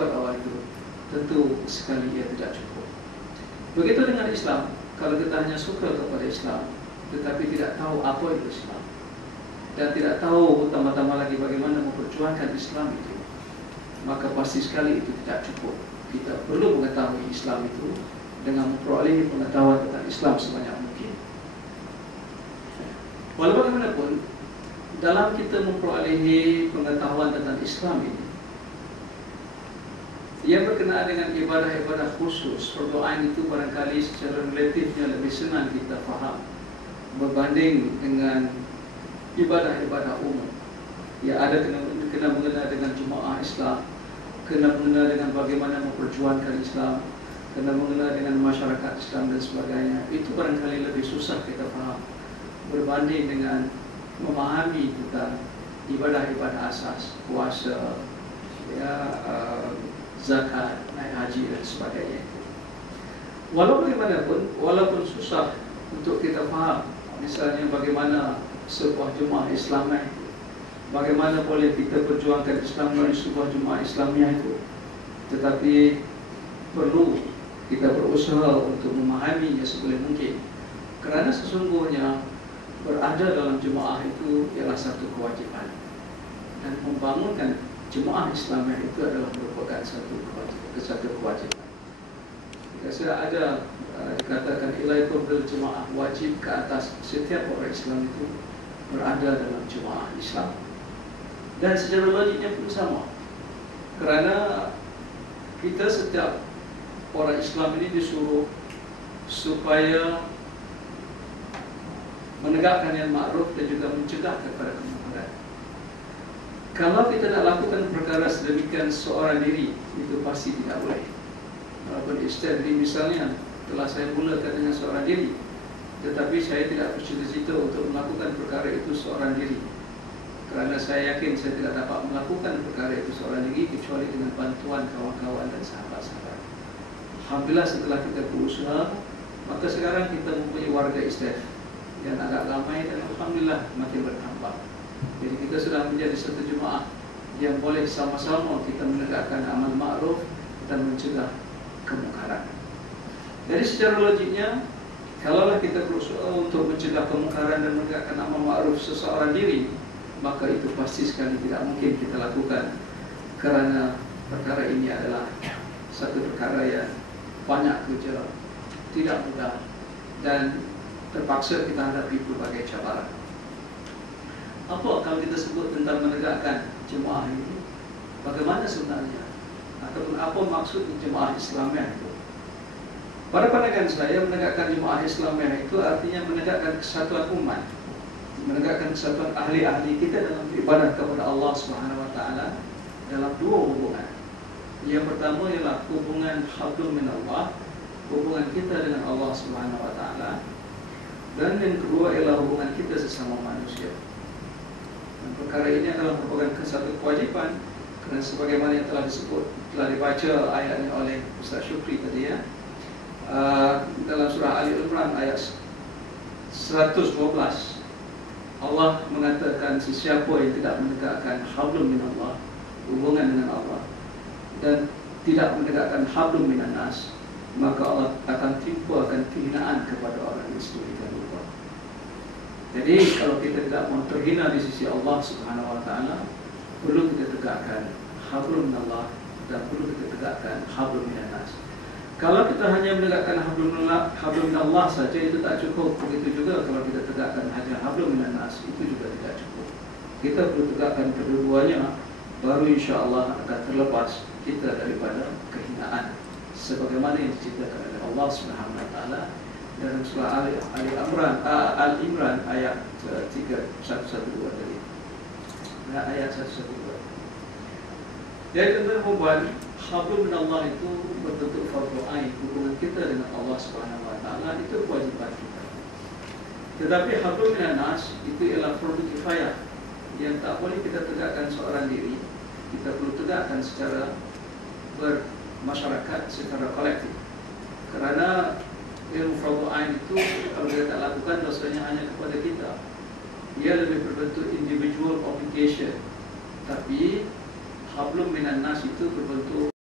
buat awal itu, tentu sekali ia tidak cukup. Begitu dengan Islam, kalau kita hanya suka kepada Islam, tetapi tidak tahu apa itu Islam, dan tidak tahu tambah-tambah lagi bagaimana memperjuangkan Islam itu, maka pasti sekali itu tidak cukup. Kita perlu mengetahui Islam itu dengan memperoleh pengetahuan tentang Islam sebanyak mungkin. Walau bagaimanapun, dalam kita memperolehi pengetahuan tentang Islam ini, yang berkenaan dengan ibadah-ibadah khusus, perdoaan itu barangkali secara relatifnya lebih senang kita faham berbanding dengan ibadah-ibadah umum. Ya, ada kena mengenal dengan jemaah Islam, kena mengenal dengan bagaimana memperjuangkan Islam, kena mengenal dengan masyarakat Islam dan sebagainya. Itu barangkali lebih susah kita faham berbanding dengan memahami tentang ibadah-ibadah asas, puasa, ya, zakat, naik haji dan sebagainya. Walau bagaimanapun, walaupun susah untuk kita faham, misalnya bagaimana sebuah jemaah Islamiyah itu, bagaimana boleh kita perjuangkan Islam melalui sebuah jemaah Islamiyah itu, tetapi perlu kita berusaha untuk memahaminya sebelum mungkin, kerana sesungguhnya berada dalam jemaah itu ialah satu kewajipan, dan membangunkan jemaah Islamiyah itu adalah merupakan satu kewajiban. Jika sudah ada dikatakan ilaikum bil jemaah, wajib ke atas setiap orang Islam itu berada dalam jemaah Islam. Dan secara logiknya pun sama, kerana kita setiap orang Islam ini disuruh supaya menegakkan yang ma'ruf dan juga mencegah kepada kemungkaran. Kalau kita nak lakukan perkara sedemikian seorang diri, itu pasti tidak boleh. Walaupun istri misalnya telah saya mulakan dengan seorang diri, tetapi saya tidak bercita-cita untuk melakukan perkara itu seorang diri, kerana saya yakin saya tidak dapat melakukan perkara itu seorang diri kecuali dengan bantuan kawan-kawan dan sahabat-sahabat. Alhamdulillah, setelah kita berusaha, maka sekarang kita mempunyai warga Islam yang agak ramai dan alhamdulillah makin bertambah. Jadi kita sudah menjadi satu jemaah yang boleh sama-sama kita menegakkan amal ma'ruf dan mencegah kemungkaran. Jadi secara logiknya, kalaulah kita berusaha untuk mencegah kemungkaran dan menegakkan amal ma'ruf seseorang diri, maka itu pasti sekali tidak mungkin kita lakukan, kerana perkara ini adalah satu perkara yang banyak kerja, tidak mudah, dan terpaksa kita hadapi berbagai cabaran. Apa kalau kita sebut tentang menegakkan jemaah ini? Bagaimana sebenarnya? Ataupun apa maksud jemaah Islamiyah itu? Pada pandangan saya, menegakkan jemaah Islamiyah itu artinya menegakkan kesatuan umat, menegakkan kesatuan ahli-ahli kita dalam beribadah kepada Allah SWT dalam dua hubungan. Yang pertama ialah hubungan hablum minallah, hubungan kita dengan Allah SWT, dan yang kedua ialah hubungan kita sesama manusia. Dan perkara ini adalah merupakan satu kewajipan, kerana sebagaimana yang telah disebut, telah dibaca ayatnya oleh Ustaz Syukri tadi, ya, dalam surah Ali Imran ayat 112, Allah mengatakan sesiapa yang tidak menegakkan hablum minallah, hubungan dengan Allah, dan tidak menegakkan hablum minan nas, maka Allah akan timpakan kehinaan kepada orang yang sedemikian rupa. Jadi kalau kita tidak mau terhina di sisi Allah Subhanahu Wa Taala, perlu kita tegakkan hablum minallah dan perlu kita tegakkan hablum minan nas. Kalau kita hanya menegakkan hablum minallah saja, itu tak cukup. Begitu juga kalau kita tegakkan hanya hablum minan nas, itu juga tidak cukup. Kita perlu tegakkan kedua-duanya, baru insya-Allah akan terlepas kita daripada kehinaan, sebagaimana yang diceritakan oleh Allah Subhanahu Wa Taala dalam surah Al-Imran ayat 112 tadi. Ayat 112. Jadi tuan-tuan, hablum minallah itu berbentuk fardhu ain, hubungan kita dengan Allah Subhanahu Wa Taala itu kewajiban kita. Tetapi hablum minan nas itu ialah fardhu kifayah yang tak boleh kita tegakkan seorang diri, kita perlu tegakkan secara bermasyarakat, secara kolektif. Kerana ilmu fardhu ain itu kalau kita tak lakukan, dosanya hanya kepada kita. Ia lebih berbentuk individual obligation. Tapi hablum minan nas itu berbentuk